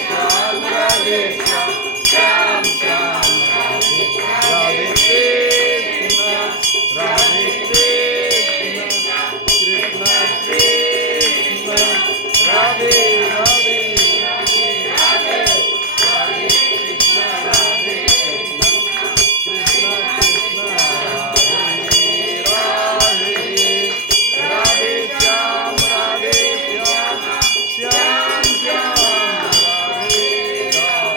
श्याम राधे श्याम श्याम श्याम राधे कृष्ण राधे कृष्ण कृष्ण कृष्ण राधे राधे राधे राधे कृष्ण राधे कृष्ण कृष्ण राधे राधे श्याम राधे श्याम श्याम श्याम राधे राधे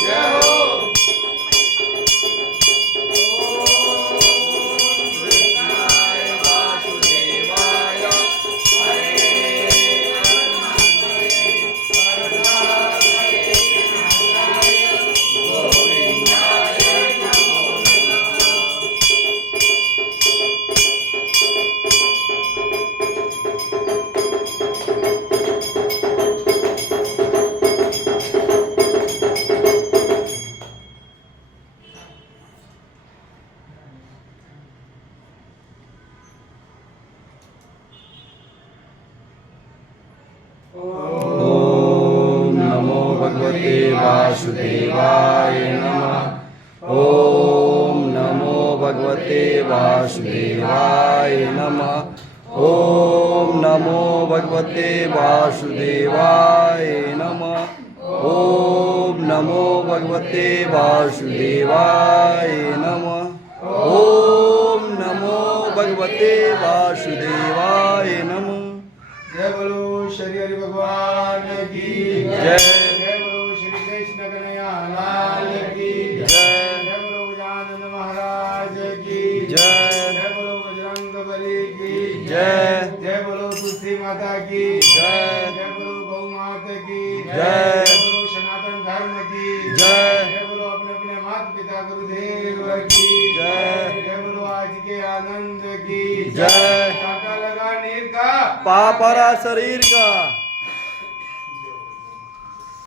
जय हो कृष्णाय वासुदेवाय ओम नमो भगवते वासुदेवाय नमः। ओम नमो भगवते वासुदेवाय नमः। ओम नमो भगवते वासुदेवाय नमः। ओम नमो भगवते वासुदेवाय नमः। ओम नमो भगवते वासुदेवाय नमः। जय बोलो श्री हरि भगवान की जय। जय बोलो श्री कृष्ण कन्हैया लाल की जय। जय बोलो गजानन महाराज की जय। जय बोलो बजरंग बली की जय। जय बोलो तुलसी माता की जय। जय बोलो गौ माता की जय। जय बोलो सनातन धर्म की जय। जय बोलो अपने अपने माता पिता गुरुदेव की जय। जय बोलो आज के आनंद की जय। कांटा लगा नीर का पापरा शरीर का